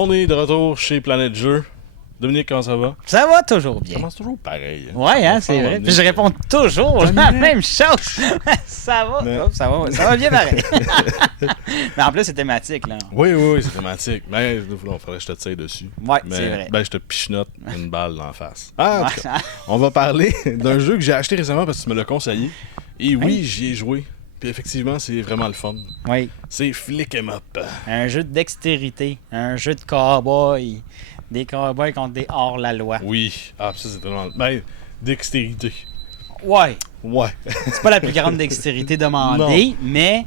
On est de retour chez Planète Jeux. Dominique, comment ça va? Ça va toujours bien. Ça commence toujours pareil. Ouais, hein, c'est vrai. Puis je réponds toujours la même chose. Ça va. Mais... Oh, ça va bien pareil. Mais en plus, c'est thématique, là. Oui, c'est thématique. Mais il faudrait que je te tire dessus. Ouais, mais, c'est vrai. Ben, je te pichenote une balle d'en face. En tout cas, on va parler d'un jeu que j'ai acheté récemment parce que tu me l'as conseillé. Et oui, j'y ai joué. Puis effectivement, c'est vraiment le fun. Oui. C'est Flick 'em Up. Un jeu de dextérité. Un jeu de cow-boy. Des cow-boys contre des hors-la-loi. Oui. Ah, ça, c'est tellement... Ben, dextérité. Ouais. C'est pas la plus grande dextérité demandée, mais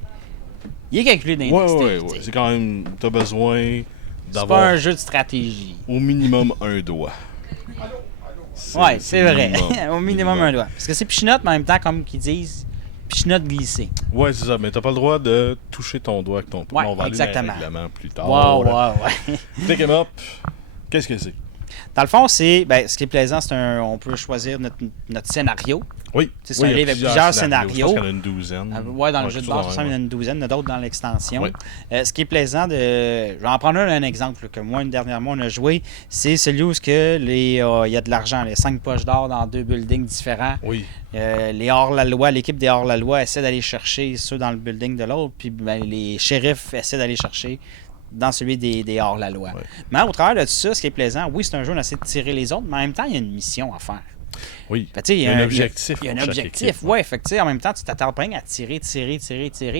il est calculé dans les dextérités. Ouais. C'est quand même... T'as besoin d'avoir... C'est pas un jeu de stratégie. Au minimum un doigt. Ouais, c'est vrai. Au minimum minimum un doigt. Parce que c'est pichenote, mais en même temps, comme qu'ils disent, pichenote glissée. Ouais, c'est ça. Mais t'as pas le droit de toucher ton doigt avec ton pouce. Ouais, on va exactement. aller dans les règlements plus tard. Ouais. Flick 'em Up, qu'est-ce que c'est? Dans le fond, c'est ce qui est plaisant, c'est on peut choisir notre scénario. Oui. Ça arrive avec plusieurs scénarios. Je pense qu'il y en a une douzaine. Ouais, dans le jeu de base, il y en a une douzaine, il y en a d'autres dans l'extension. Oui. Ce qui est plaisant, je vais en prendre un exemple que moi, dernièrement, on a joué. C'est celui où il y a de l'argent, les 5 poches d'or dans 2 buildings différents. Oui. Les hors-la-loi, l'équipe des hors-la-loi essaie d'aller chercher ceux dans le building de l'autre, puis les shérifs essaient d'aller chercher dans celui des hors-la-loi. Ouais. Mais au travers de tout ça, ce qui est plaisant, oui, c'est un jeu où on essaie de tirer les autres, mais en même temps, il y a une mission à faire. Oui. Il y a un objectif. Il y a un objectif, oui. En même temps, tu t'attends pas à tirer.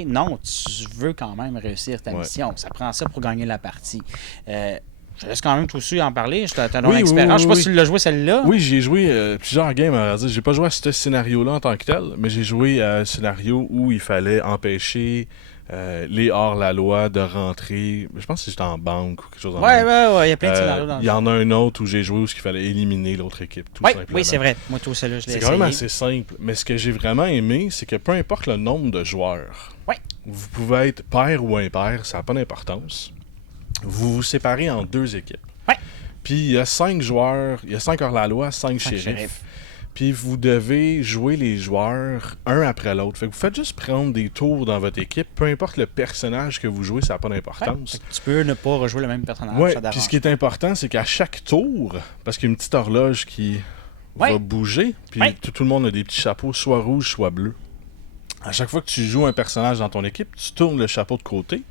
Non, tu veux quand même réussir ta mission. Ça prend ça pour gagner la partie. Je laisse quand même tout aussi en parler. Tu as ton expérience. Je sais pas si tu l'as joué celle-là. Oui, j'ai joué plusieurs games à dire. J'ai pas joué à ce scénario-là en tant que tel, mais j'ai joué à un scénario où il fallait empêcher les hors-la-loi de rentrer. Je pense que c'était en banque ou quelque chose en Ouais, il y a plein de scénarios dans le jeu. Il y en a un autre où j'ai joué où il fallait éliminer l'autre équipe. Oui, c'est vrai. Moi, tout celle-là, je l'ai essayé. C'est quand même assez simple. Mais ce que j'ai vraiment aimé, c'est que peu importe le nombre de joueurs, vous pouvez être pair ou impair, ça n'a pas d'importance. Vous vous séparez en 2 équipes. Ouais. Puis il y a 5 joueurs, il y a 5 hors-la-loi, 5 shérifs. Puis vous devez jouer les joueurs un après l'autre. Fait que vous faites juste prendre des tours dans votre équipe. Peu importe le personnage que vous jouez, ça n'a pas d'importance. Tu peux ne pas rejouer le même personnage. Ouais, puis ce qui est important, c'est qu'à chaque tour, parce qu'il y a une petite horloge qui va bouger, puis tout le monde a des petits chapeaux, soit rouges, soit bleus. À chaque fois que tu joues un personnage dans ton équipe, tu tournes le chapeau de côté,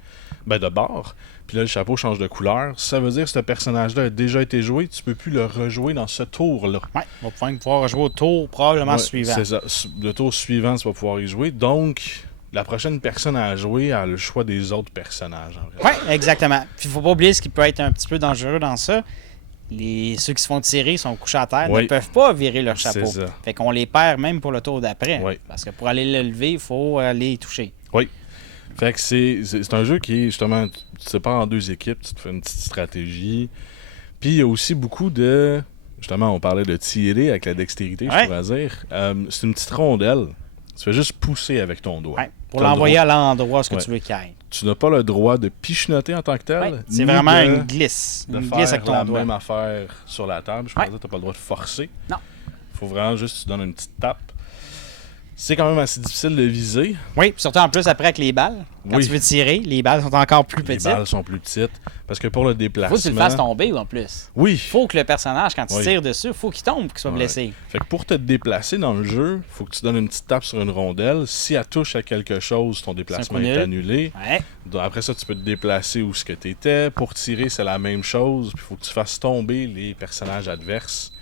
de bord, puis là, le chapeau change de couleur. Ça veut dire que ce personnage-là a déjà été joué, tu peux plus le rejouer dans ce tour-là. Oui, on va pouvoir rejouer au tour probablement suivant. C'est ça. Le tour suivant, tu vas pouvoir y jouer. Donc, la prochaine personne à jouer a le choix des autres personnages. Oui, exactement. Puis il faut pas oublier ce qui peut être un petit peu dangereux dans ça. Ceux qui se font tirer sont couchés à terre, ne peuvent pas virer leur chapeau. C'est ça. Fait qu'on les perd même pour le tour d'après. Oui. Parce que pour aller le lever, il faut aller toucher. Oui. Fait que c'est un jeu qui est justement, tu te sépares en 2 équipes, tu te fais une petite stratégie. Puis il y a aussi beaucoup de, justement, on parlait de tirer avec la dextérité, je pourrais dire. C'est une petite rondelle. Tu fais juste pousser avec ton doigt. Ouais, pour l'envoyer à l'endroit ce que tu veux qu'il aille. Tu n'as pas le droit de pichenoter en tant que tel. Ouais, c'est vraiment une glisse. Une glisse avec ton la doigt. même affaire sur la table. Je pense que tu n'as pas le droit de forcer. Non. Il faut vraiment juste que tu donnes une petite tape. C'est quand même assez difficile de viser. Oui, surtout en plus après avec les balles. Quand tu veux tirer, les balles sont encore plus petites. Les balles sont plus petites. Parce que pour le déplacement... Faut que tu le fasses tomber en plus. Oui. Faut que le personnage, quand tu tires dessus, faut qu'il tombe pour qu'il soit blessé. Fait que pour te déplacer dans le jeu, faut que tu donnes une petite tape sur une rondelle. Si elle touche à quelque chose, ton déplacement est annulé. Ouais. Donc, après ça, tu peux te déplacer où ce que tu étais. Pour tirer, c'est la même chose. Puis il faut que tu fasses tomber les personnages adverses.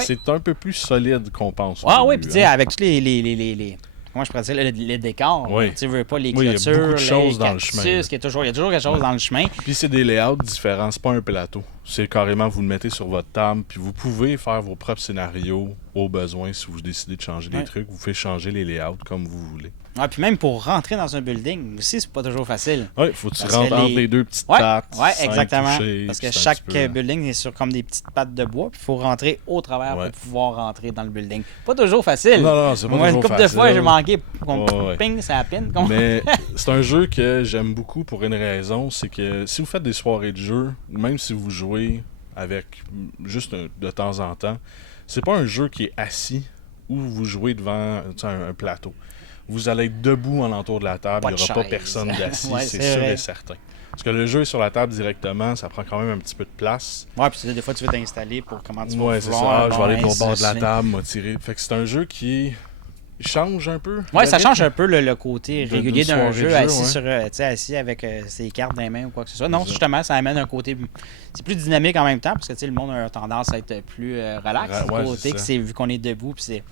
C'est un peu plus solide qu'on pense. Oui, puis tu sais, avec tous les comment je pourrais dire, les décors. Tu veux pas les clôtures, il y a beaucoup de choses les dans le chemin. Il y a toujours quelque chose dans le chemin. Puis c'est des layouts différents, c'est pas un plateau. C'est carrément, vous le mettez sur votre table, puis vous pouvez faire vos propres scénarios au besoin si vous décidez de changer des trucs. Vous pouvez changer les layouts comme vous voulez. Ouais, puis même pour rentrer dans un building aussi, c'est pas toujours facile. Oui, il faut que tu rentres entre les 2 petites pattes. Oui, exactement. Toucher, parce que chaque building est sur comme des petites pattes de bois, puis il faut rentrer au travers pour pouvoir rentrer dans le building. Pas toujours facile. Non, c'est pas toujours facile. Une couple de fois, j'ai manqué. Ping, ça pine. Mais c'est un jeu que j'aime beaucoup pour une raison, c'est que si vous faites des soirées de jeu, même si vous jouez avec juste de temps en temps, c'est pas un jeu qui est assis ou vous jouez devant un plateau. Vous allez être debout en l'entour de la table, il n'y aura pas personne d'assis, c'est sûr et certain. Parce que le jeu est sur la table directement, ça prend quand même un petit peu de place. Ouais, puis des fois, tu veux t'installer pour comment tu vas Ouais, c'est ça. Je vais aller au bord de la table, m'attirer. Fait que c'est un jeu qui change un peu. Ouais, ça change un peu le côté régulier d'un jeu, assis avec ses cartes dans les mains ou quoi que ce soit. Non, justement, ça amène un côté... C'est plus dynamique en même temps, parce que le monde a tendance à être plus relax. Côté que c'est vu qu'on est debout, puis c'est...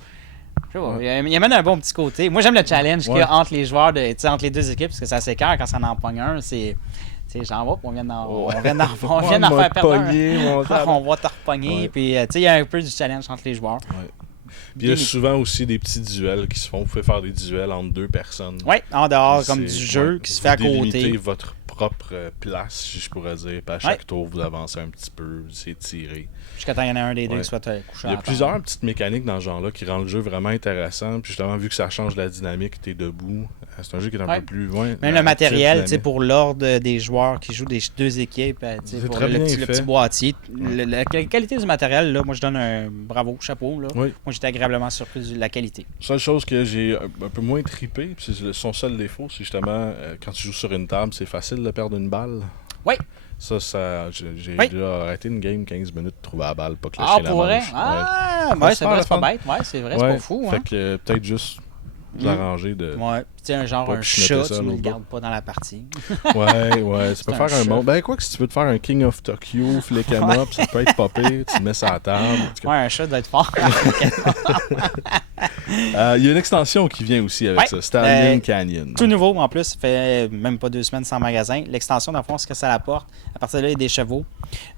Il amène un bon petit côté. Moi, j'aime le challenge qu'il y a entre les joueurs, entre les deux équipes, parce que ça s'écarte quand ça en empoigne un. C'est genre, on vient d'en faire perdre un. On va te repogner. Puis, il y a un peu du challenge entre les joueurs. Ouais. Puis il y a souvent aussi des petits duels qui se font. Vous pouvez faire des duels entre deux personnes. Oui, en dehors, comme du jeu qui se fait à côté. Vous délimitez votre propre place, si je pourrais dire. Puis à chaque tour, vous avancez un petit peu, vous essayez de tirer. Jusqu'à temps qu'il y en a un des deux qui soit couché. Il y a plusieurs petites mécaniques dans ce genre-là qui rendent le jeu vraiment intéressant. Puis justement, vu que ça change la dynamique, t'es debout. C'est un jeu qui est un peu plus... Même le matériel, pour l'ordre des joueurs qui jouent des deux équipes, pour le petit boîtier. La qualité du matériel, là, moi je donne un bravo, chapeau. Là. Oui. Moi j'étais agréablement surpris de la qualité. Seule chose que j'ai un peu moins trippé, puis c'est son seul défaut, c'est justement quand tu joues sur une table, c'est facile de perdre une balle. Oui. Ça j'ai déjà arrêté une game 15 minutes de trouver la balle, pas clencher la manche. Pour vrai? C'est vrai, c'est pas bête. Ouais, c'est vrai, c'est pas fou. Fait que peut-être juste l'arranger de... Ouais, tu sais, un chat, tu ne le gardes pas dans la partie. ouais, tu peux faire un monde. Ben, quoi que si tu veux te faire un King of Tokyo, flick 'em up, ça peut être pas pire, tu le mets sur la table. Ouais, un chat doit être fort. Il y a une extension qui vient aussi avec ça, Stallion Canyon. Tout nouveau, en plus, ça fait même pas 2 semaines sans magasin. L'extension, dans le fond, ce que ça apporte, à partir de là, il y a des chevaux.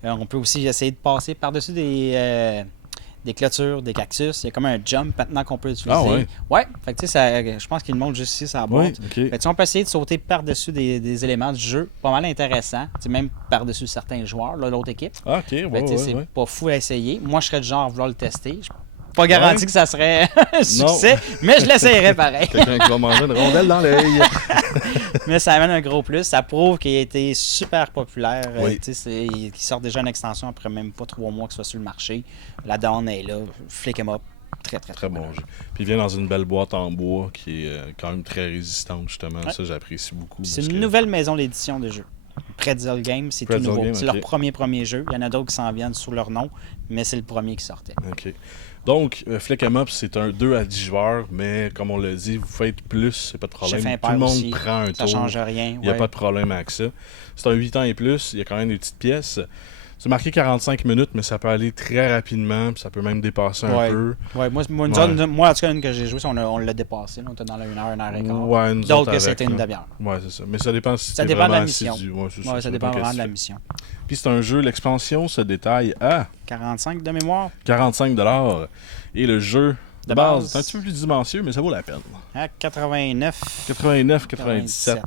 On peut aussi essayer de passer par-dessus des clôtures, des cactus. Il y a comme un jump maintenant qu'on peut utiliser. Ah ouais? Ouais. Fait que tu sais, je pense qu'il monte juste ici, ça boîte. Okay. Fait que on peut essayer de sauter par-dessus des éléments du jeu. Pas mal intéressant. T'sais, même par-dessus certains joueurs, l'autre équipe. Ah, ok, c'est pas fou à essayer. Moi, je serais du genre à vouloir le tester. Pas garanti que ça serait un succès, mais je l'essayerais pareil. Quelqu'un qui va manger une rondelle dans l'œil. Mais ça amène un gros plus. Ça prouve qu'il a été super populaire. Qu'il sort déjà une extension après même pas 3 mois que ce soit sur le marché. La donne est là. Flick 'em up. Très bon jeu. Puis il vient dans une belle boîte en bois qui est quand même très résistante, justement. Ouais. Ça, j'apprécie beaucoup. C'est une nouvelle maison d'édition de jeu. Pretzel Games, c'est tout nouveau. C'est leur premier jeu. Il y en a d'autres qui s'en viennent sous leur nom, mais c'est le premier qui sortait. OK. Donc, Flick 'em up, c'est un 2 à 10 joueurs, mais comme on l'a dit, vous faites plus, c'est pas de problème. Tout le monde aussi, prend un tour. Ça change rien. Il n'y a pas de problème avec ça. C'est un 8 ans et plus, il y a quand même des petites pièces. C'est marqué 45 minutes, mais ça peut aller très rapidement, puis ça peut même dépasser un peu. Ouais, moi, en tout cas, une que j'ai jouée, on l'a dépassé. On était dans la 1 heure, 1 heure et quart. Ouais, d'autres que c'était une demi-heure. Ouais, c'est ça. Mais ça dépend si ça dépend de la mission. Ça dépend vraiment de la mission. Puis c'est un jeu, l'expansion se détaille à 45 de mémoire. 45 $. Et le jeu de base, c'est un petit peu plus dimensieux, mais ça vaut la peine. À 89. 97.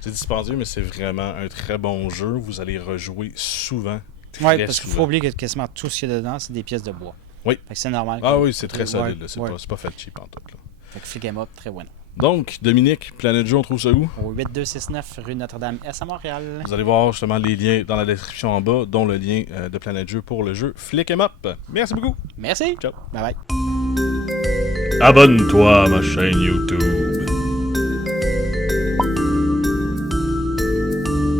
C'est dispendieux, mais c'est vraiment un très bon jeu. Vous allez rejouer souvent. Oui, parce qu'il faut oublier que quasiment tout ce qu'il y a dedans, c'est des pièces de bois. Oui. Fait que c'est normal. Ah oui, c'est très solide. Là. C'est pas fait cheap en tout. Là. Fait que Flick 'em up, très bueno. Donc, Dominique, Planet Jeu, on trouve ça où? Au 8269 rue Notre-Dame-Est à Montréal. Vous allez voir justement les liens dans la description en bas, dont le lien de Planet Jeu pour le jeu Flick 'em up. Merci beaucoup. Merci. Ciao. Bye bye. Abonne-toi à ma chaîne YouTube.